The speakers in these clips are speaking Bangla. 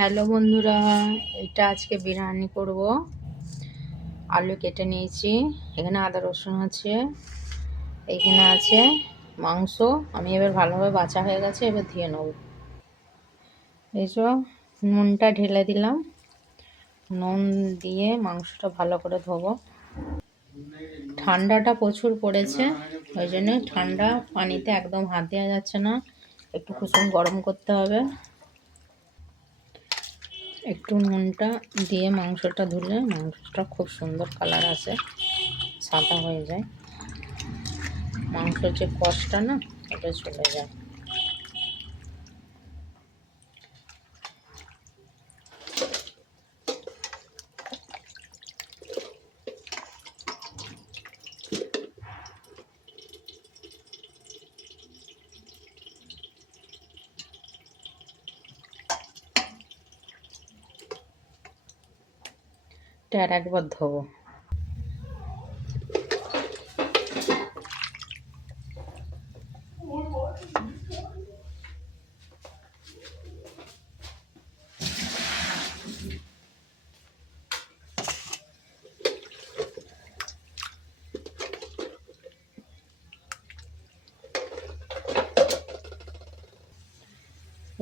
হ্যালো বন্ধুরা, এটা আজকে বিরিয়ানি করব। আলু কেটে নিয়েছি, এখানে আদা রসুন আছে, এখানে আছে মাংস। আমি এবার ভালোভাবে বাছা হয়ে গেছে, এবার ধুয়ে নেব। এই যে নুনটা ঢেলে দিলাম, নুন দিয়ে মাংসটা ভালো করে ধোবো। ঠান্ডাটা প্রচুর পড়েছে, ওই জন্য ঠান্ডা পানিতে একদম হাত দেওয়া যাচ্ছে না, একটু কুসুম গরম করতে হবে। একটু নুনটা দিয়ে মাংসটা ধুলে মাংসটা খুব সুন্দর কালার আসে, সাদা হয়ে যায়, মাংসের যে কষটা না এটা চলে যায়। এটা আর একবার ধোবো।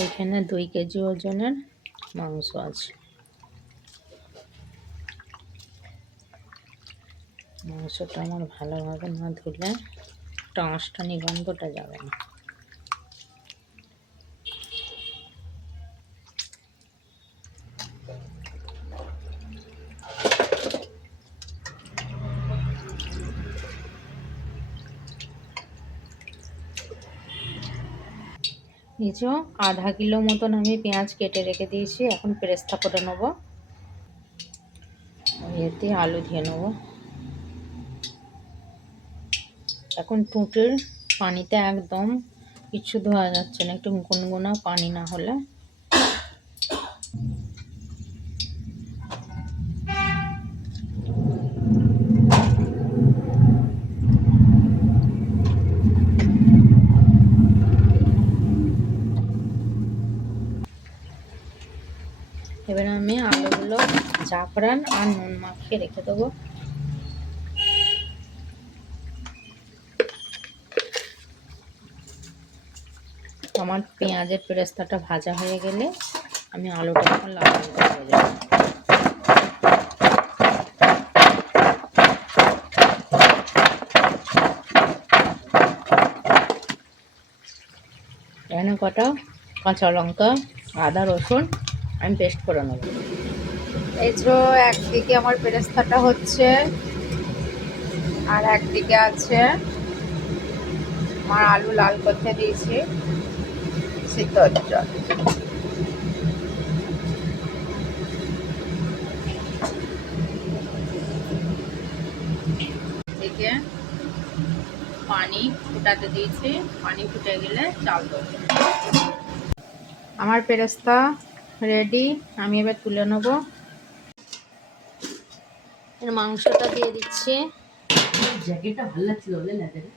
এখানে 2 কেজি ওজনের মাংস আছে। মাংসটা আমার ভালোভাবে না ধুলে টাঁসটানি গন্ধটা যাবে না। এই যে আধা কিলো মতন আমি পেঁয়াজ কেটে রেখে দিয়েছি, এখন পেরেস্তা করে নেব। এতে আলু ধুয়ে নেব। এখন টুটির পানিতে একদম কিছু ধোয়া যাচ্ছে না, একটু গুনগুনা পানি না হলে। এবার আমি আলুগুলো জাফরান আর নুন মাখিয়ে রেখে দেবো। আমার পেঁয়াজের পেরেস্তাটা ভাজা হয়ে গেলে আমি আলুটা এখন লাল লাল করে ভেজে নেব। এখানে কটা কাঁচা লঙ্কা, আদা রসুন আমি পেস্ট করে নেব। এই যে একদিকে আমার পেরেস্তাটা হচ্ছে আর একদিকে আছে আমার আলু লাল করতে দিয়েছি সিদ্ধ জল। এদিকে পানি ফুটাতে দিয়েছি, পানি ফুটে গেলে চাল দেবো। আমার পেরেস্তা রেডি, আমি এবার তুলে নেব। এর মাংসটা দিয়ে দিচ্ছি। জ্যাকেটটা ভালো লাগছিল বলে লেদারে।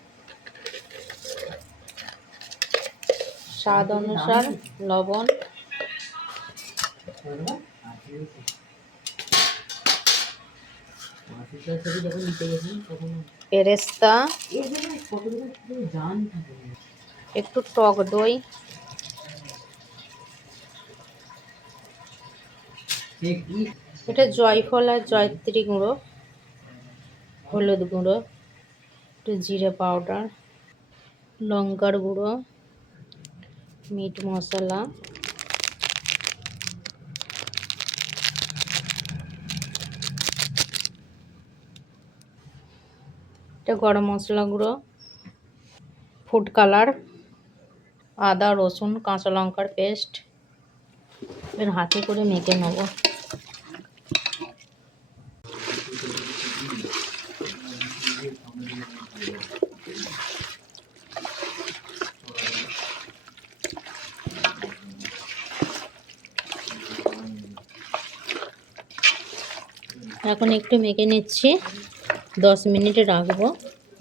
স্বাদ অনুসার লবণ, পেরেস্তা, একটু টক দই, এটা জয়ফল আর জয়ত্রী গুঁড়ো, হলুদ গুঁড়ো, একটু জিরে পাউডার, লঙ্কার গুঁড়ো, মিট মশলা, এটা গরম মশলা গুঁড়ো, ফুড কালার, আদা রসুন কাঁচা লঙ্কার পেস্ট। এর হাতে করে মেখে নেব। এখন একটু মেখে নিচ্ছি, 10 মিনিট রাখবো।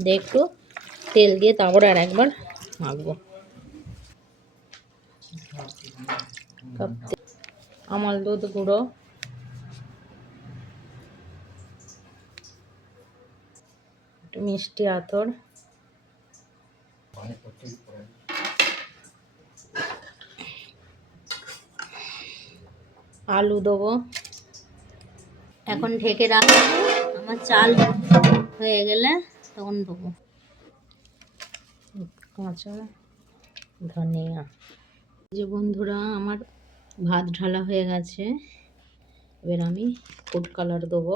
দিয়ে একটু তেল দিয়ে তারপরে আর একবার মাখবো। আমল দুধ গুঁড়ো, একটু মিষ্টি আতর, আলু দেবো। এখন ঢেকে রাখবো, আমার চাল হয়ে গেলে তখন দেবো কাঁচা ধনিয়া। যে বন্ধুরা আমার ভাত ঢালা হয়ে গেছে, এবার আমি ফুড কালার দেবো।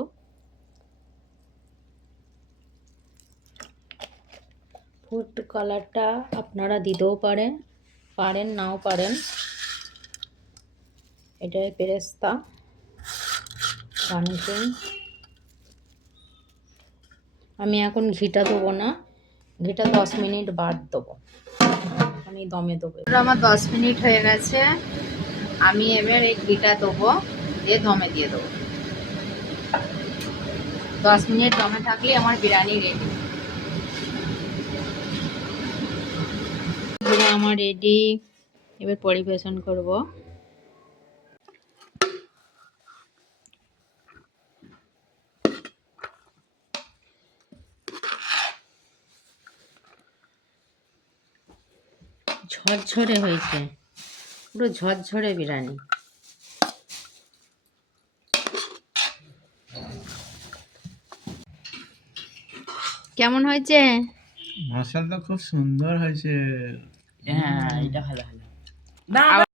ফুড কালারটা আপনারা দিতেও পারেন নাও পারেন। এটাই পেরেস্তা গার্নিশিং। আমি এখন ঘিটা দেবো না, ঘিটা 10 মিনিট বাদ দেবো, আমি দমে দেবো। আমার 10 মিনিট হয়ে গেছে, আমি এবার এই ঘিটা দেবো, দিয়ে দমে দিয়ে দেবো। 10 মিনিট দমে থাকলে আমার বিরিয়ানি রেডি। আমার রেডি, এবার পরিবেশন করব। ঝরঝরে হয়েছে, পুরো ঝরঝরে বিরিয়ানি। কেমন হয়েছে? মশলাটা খুব সুন্দর হয়েছে। হ্যাঁ, এটা ভালো হলো।